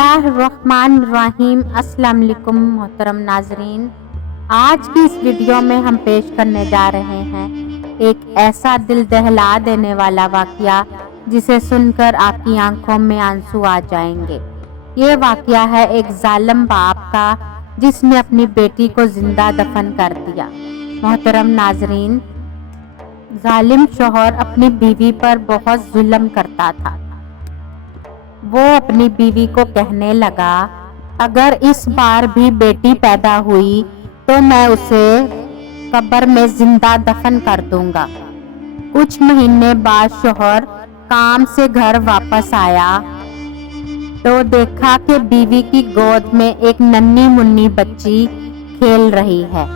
اللہ الرحمن الرحیم۔ السلام علیکم محترم ناظرین، آج کی اس ویڈیو میں ہم پیش کرنے جا رہے ہیں ایک ایسا دل دہلا دینے والا واقعہ جسے سن کر آپ کی آنکھوں میں آنسو آ جائیں گے۔ یہ واقعہ ہے ایک ظالم باپ کا جس نے اپنی بیٹی کو زندہ دفن کر دیا۔ محترم ناظرین، ظالم شوہر اپنی بیوی پر بہت ظلم کرتا تھا۔ وہ اپنی بیوی کو کہنے لگا، اگر اس بار بھی بیٹی پیدا ہوئی تو میں اسے قبر میں زندہ دفن کر دوں گا۔ کچھ مہینے بعد شوہر کام سے گھر واپس آیا تو دیکھا کہ بیوی کی گود میں ایک ننھی منھی بچی کھیل رہی ہے۔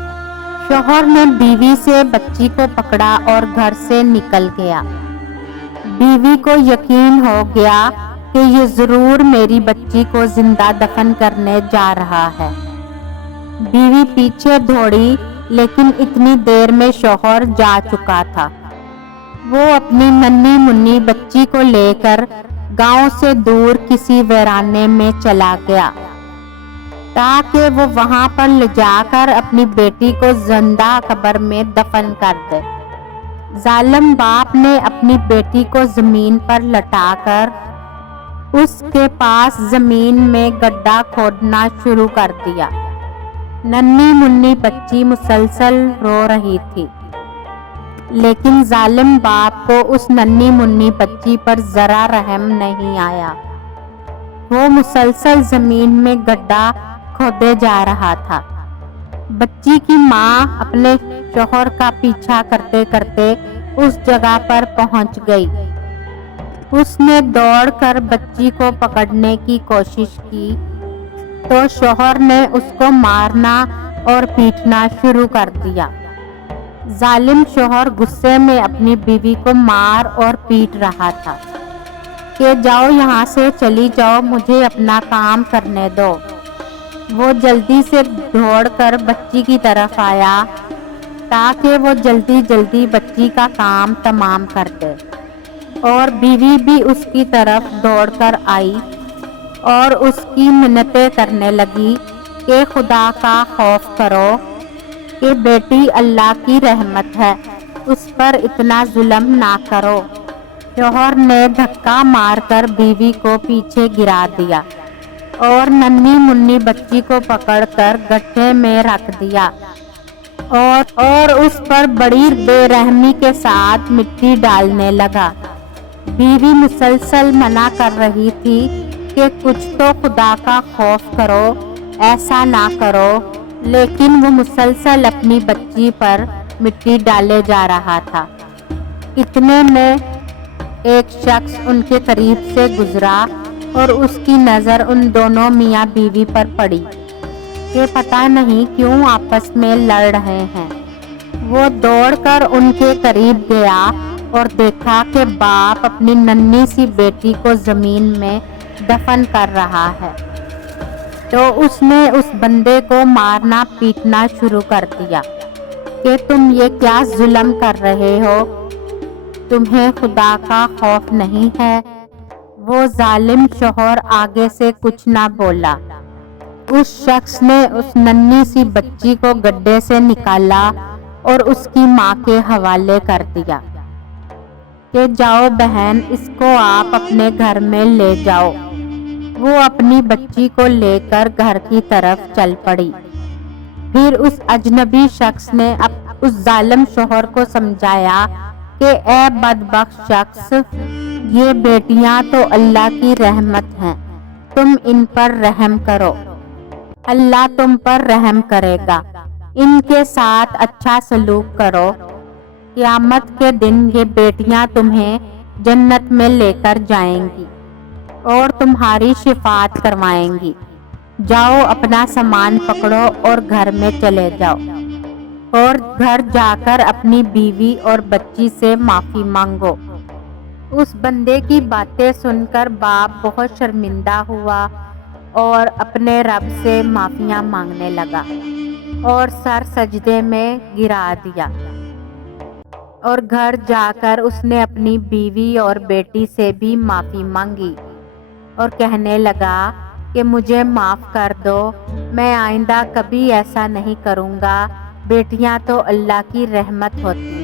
شوہر نے بیوی سے بچی کو پکڑا اور گھر سے نکل گیا۔ بیوی کو یقین ہو گیا کہ یہ ضرور میری بچی کو زندہ دفن کرنے جا رہا ہے۔ بیوی پیچھے دوڑی لیکن اتنی دیر میں شوہر جا چکا تھا۔ وہ اپنی ننھی منھی بچی کو لے کر گاؤں سے دور کسی ویرانے میں چلا گیا تاکہ وہ وہاں پر لے جا کر اپنی بیٹی کو زندہ قبر میں دفن کر دے۔ ظالم باپ نے اپنی بیٹی کو زمین پر لٹا کر اس کے پاس زمین میں گڈھا کھودنا شروع کر دیا۔ ننھی منھی بچی مسلسل رو رہی تھی، لیکن ظالم باپ کو اس ننھی منھی بچی پر ذرا رحم نہیں آیا۔ وہ مسلسل زمین میں گڈھا کھودے جا رہا تھا۔ بچی کی ماں اپنے شوہر کا پیچھا کرتے کرتے اس جگہ پر پہنچ گئی۔ اس نے دوڑ کر بچی کو پکڑنے کی کوشش کی تو شوہر نے اس کو مارنا اور پیٹنا شروع کر دیا۔ ظالم شوہر غصے میں اپنی بیوی کو مار اور پیٹ رہا تھا کہ جاؤ یہاں سے چلی جاؤ، مجھے اپنا کام کرنے دو۔ وہ جلدی سے دوڑ کر بچی کی طرف آیا تاکہ وہ جلدی جلدی بچی کا کام تمام کر دے، اور بیوی بھی اس کی طرف دوڑ کر آئی اور اس کی منتیں کرنے لگی کہ خدا کا خوف کرو کہ بیٹی اللہ کی رحمت ہے، اس پر اتنا ظلم نہ کرو۔ شوہر نے دھکا مار کر بیوی کو پیچھے گرا دیا اور ننھی منھی بچی کو پکڑ کر گڈھے میں رکھ دیا اور اس پر بڑی بے رحمی کے ساتھ مٹی ڈالنے لگا۔ بیوی مسلسل منع کر رہی تھی کہ کچھ تو خدا کا خوف کرو، ایسا نہ کرو، لیکن وہ مسلسل اپنی بچی پر مٹی ڈالے جا رہا تھا۔ اتنے میں ایک شخص ان کے قریب سے گزرا اور اس کی نظر ان دونوں میاں بیوی پر پڑی کہ پتہ نہیں کیوں آپس میں لڑ رہے ہیں۔ وہ دوڑ کر ان کے قریب گیا اور دیکھا کہ باپ اپنی ننھی سی بیٹی کو زمین میں دفن کر رہا ہے، تو اس نے اس بندے کو مارنا پیٹنا شروع کر دیا کہ تم یہ کیا ظلم کر رہے ہو، تمہیں خدا کا خوف نہیں ہے؟ وہ ظالم شوہر آگے سے کچھ نہ بولا۔ اس شخص نے اس ننھی سی بچی کو گڈھے سے نکالا اور اس کی ماں کے حوالے کر دیا کہ جاؤ بہن، اس کو آپ اپنے گھر میں لے جاؤ۔ وہ اپنی بچی کو لے کر گھر کی طرف چل پڑی۔ پھر اس اجنبی شخص نے اس ظالم شوہر کو سمجھایا کہ اے بدبخت شخص، یہ بیٹیاں تو اللہ کی رحمت ہیں، تم ان پر رحم کرو، اللہ تم پر رحم کرے گا، ان کے ساتھ اچھا سلوک کرو، قیامت کے دن یہ بیٹیاں تمہیں جنت میں لے کر جائیں گی اور تمہاری شفاعت کروائیں گی۔ جاؤ اپنا سامان پکڑو اور گھر میں چلے جاؤ، اور گھر جا کر اپنی بیوی اور بچی سے معافی مانگو۔ اس بندے کی باتیں سن کر باپ بہت شرمندہ ہوا اور اپنے رب سے معافیاں مانگنے لگا اور سر سجدے میں گرا دیا، اور گھر جا کر اس نے اپنی بیوی اور بیٹی سے بھی معافی مانگی اور کہنے لگا کہ مجھے معاف کر دو، میں آئندہ کبھی ایسا نہیں کروں گا۔ بیٹیاں تو اللہ کی رحمت ہوتی ہیں۔